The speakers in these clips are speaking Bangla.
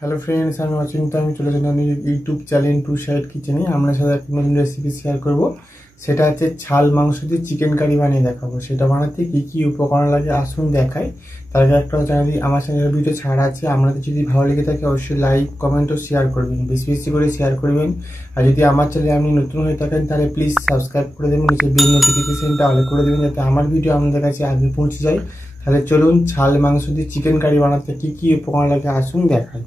হ্যালো ফ্রেন্ডস, আমি অচিন্তা। আমি চলে এলাম ইউটিউব চ্যানেল টু সাইড কিচেনে। আমরা সাথে একটা নতুন রেসিপি শেয়ার করব। সেটা হচ্ছে ছাল মাংস দিয়ে চিকেন কারি বানিয়ে দেখাবো। সেটা বানাতে কি কি উপকরণ লাগে আসুন দেখাই। তার আগে একটা চ্যানেল আমার চ্যানেলের ভিডিও ছাড়া আছে, আপনাদের যদি ভালো লেগে থাকে অবশ্যই লাইক কমেন্ট ও শেয়ার করবেন, বেশি বেশি করে শেয়ার করবেন। আর যদি আমার চ্যানেলে আপনি নতুন হয়ে থাকেন তাহলে প্লিজ সাবস্ক্রাইব করে দেবেন, নিচে বেল নোটিফিকেশনটা অল করে দেবেন যাতে আমার ভিডিও আপনাদের কাছে আগে পৌঁছে যায়। তাহলে চলুন ছাল মাংস দিয়ে চিকেন কারি বানাতে কি কি উপকরণ লাগে আসুন দেখাই।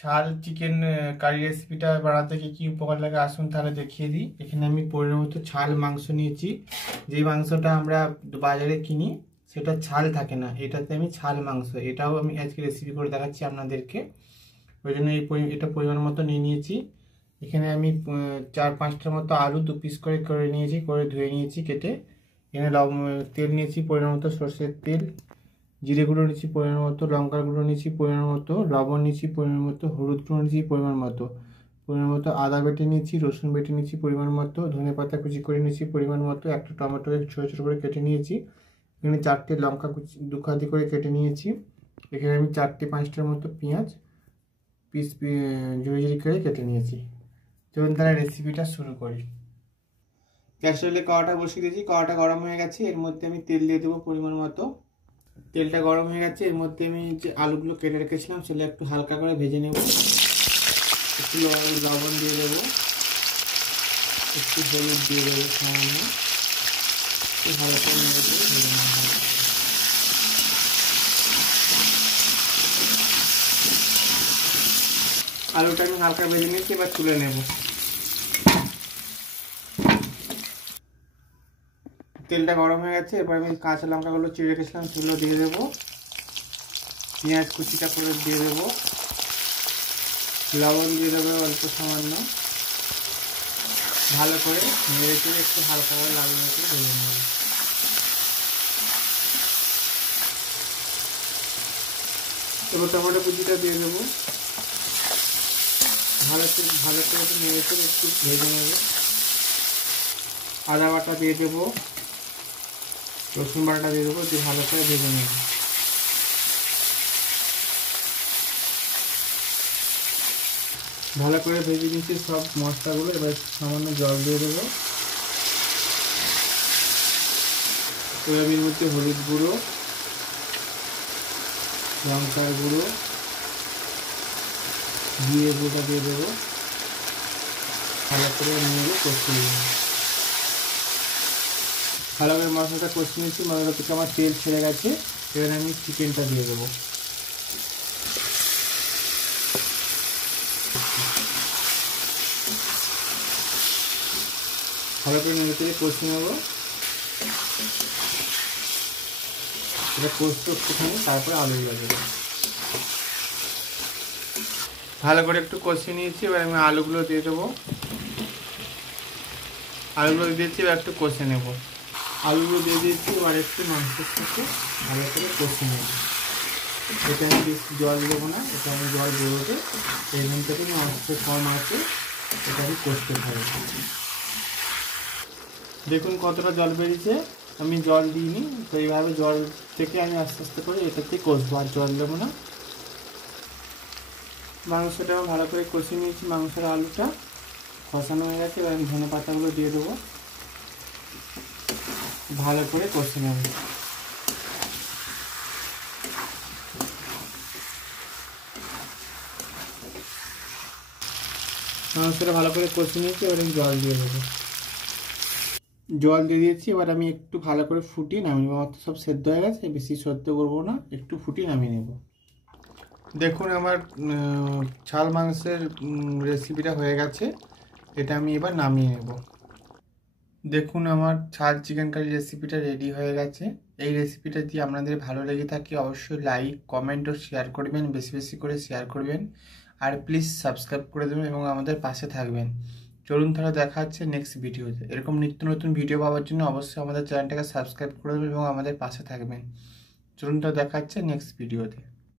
ছাল চিকেন কারি রেসিপিটা বানাতে কি কি উপকরণ লাগে আসুন তাহলে দেখিয়ে দিই। এখানে আমি পরিমাণ মতো ছাল মাংস নিয়েছি। যেই মাংসটা আমরা বাজারে কিনি সেটা ছাল থাকে না, এটাতে আমি ছাল মাংস, এটাও আমি আজকে রেসিপি করে দেখাচ্ছি আপনাদেরকে। ওই জন্য এটা পরিমাণ মতো নিয়ে নিয়েছি। এখানে আমি 4-5টার মতো আলু 2 পিস করে নিয়েছি, করে ধুয়ে নিয়েছি কেটে। এখানে তেল নিয়েছি পরিমাণ মতো, সরষের তেল। জিরে গুঁড়ো নিচ্ছি পরিমাণ মতো, লঙ্কার গুঁড়ো নিচ্ছি পরিমাণ মতো, লবণ নিচ্ছি পরিমাণ মতো, হলুদ গুঁড়ো নিচ্ছি পরিমাণ মতো, আদা বেটে নিচ্ছি, রসুন বেটে নিচ্ছি পরিমাণ মতো, ধনে পাতা কুচি করে নিচ্ছি পরিমাণ মতো, একটা টমেটো ছোটো ছোটো করে কেটে নিয়েছি। এখানে 4টে লঙ্কা কুচি 2 কাঁদি করে কেটে নিয়েছি। এখানে আমি 4-5টার মতো পেঁয়াজ পিস ঝুড়ি করে কেটে নিয়েছি। চলুন তাহলে রেসিপিটা শুরু করি। গ্যাস চুলায় কড়াটা বসিয়ে দিয়েছি, কড়াটা গরম হয়ে গেছে। এর মধ্যে আমি তেল দিয়ে দেবো পরিমাণ মতো। তেলটা গরম হয়ে গেছে, এর মধ্যে আমি যে আলুগুলো কেটে রেখেছিলাম সেগুলো একটু হালকা করে ভেজে নেব। একটু লবণ দিয়ে দেবো, একটু হলুদ দিয়ে দেবো সামান্য, একটু ভালো করে ভেজে নেব। আলুটা আমি হালকা ভেজে নিয়েছি, এবার তুলে নেব। তেলটা গরম হয়ে গেছে, এবার আমি কাঁচা লঙ্কাগুলো চিড়ে রেখেছিলাম সেগুলো দিয়ে দেবো। পেঁয়াজ কুচিটা করে দিয়ে দেবো, লবণ দিয়ে দেবো অল্প সামান্য, ভালো করে নেড়ে চেড়ে একটু হালকা করে লাল করে ভেজে নেব। এবার টমেটো কুচিটা দিয়ে দেবো, ভালো করে নেড়ে চেড়ে একটু ভেজে নেব। আদা বাটা দিয়ে দেবো, রসুন বাটা দিয়ে দেবো, দিয়ে ভালো করে ভেজে নেব। ভালো করে ভেজে দিচ্ছি সব মশলাগুলো। এবার সামান্য জল দিয়ে দেবো। সয়াবিনের মধ্যে হলুদ গুঁড়ো, লঙ্কার গুঁড়ো, জিরে গুঁড়োটা দিয়ে দেবো। ভালো করে নিয়ে কষিয়ে দেবো। ভালো করে মশলাটা কষিয়ে নিচ্ছি, মশলা থেকে আমার তেল ছেড়ে গেছে। এবার আমি চিকেনটা দিয়ে দেবো। ভালো করে নেড়ে চেড়ে কষিয়ে নেবো। এটা কষতে একটুখানি, তারপরে আলুগুলো দেবো। ভালো করে একটু কষিয়ে নিয়েছি, এবার আমি আলুগুলো দিয়ে দেবো। আলুগুলো দিয়েছি, এবার একটু কষে নেব। আলুগুলো দিয়ে দিয়েছি, এবার একটু মাংসের সাথে ভালো করে কষে নেব। এটা আমি বেশি জল দেবো না, এটা আমি জল বেরোতে এখান থেকে মাংস কম আছে, এটা আমি কষতে থাকবো। দেখুন কতটা জল বেরিয়েছে, আমি জল দিইনি, তো এইভাবে জল থেকে আমি আস্তে আস্তে করে এটাতে কষবো, আর জল দেবো না। মাংসটা ভালো করে কষিয়ে নিয়েছি, মাংসের আলুটা কষানো হয়ে গেছে। এবার আমি ধনে পাতাগুলো দিয়ে দেবো, ভালো করে কষে নেব। মাংসটা ভালো করে কষে নিয়েছি, এবার আমি জল দিয়ে দেবো। জল দিয়ে দিয়েছি, এবার আমি একটু ভালো করে ফুটিয়ে নামিয়ে নেবো। আমার তো সব সেদ্ধ হয়ে গেছে, বেশি সেদ্ধ করবো না, একটু ফুটিয়ে নামিয়ে নেব। দেখুন আমার ছাল মাংসের রেসিপিটা হয়ে গেছে, এটা আমি এবার নামিয়ে নেব। দেখুন আমার ছাল চিকেন কারি রেসিপিটা রেডি হয়ে গেছে। এই রেসিপিটা যদি আপনাদের ভালো লেগে থাকে অবশ্যই লাইক কমেন্ট ও শেয়ার করবেন, বেশি বেশি করে শেয়ার করবেন। আর প্লিজ সাবস্ক্রাইব করে দেবেন এবং আমাদের পাশে থাকবেন। চলুন তাহলে দেখা হচ্ছে নেক্সট ভিডিওতে। এরকম নিত্য নতুন ভিডিও পাওয়ার জন্য অবশ্যই আমাদের চ্যানেলটাকে সাবস্ক্রাইব করে দেবেন এবং আমাদের পাশে থাকবেন। চলুন তাহলে দেখা হচ্ছে নেক্সট ভিডিওতে।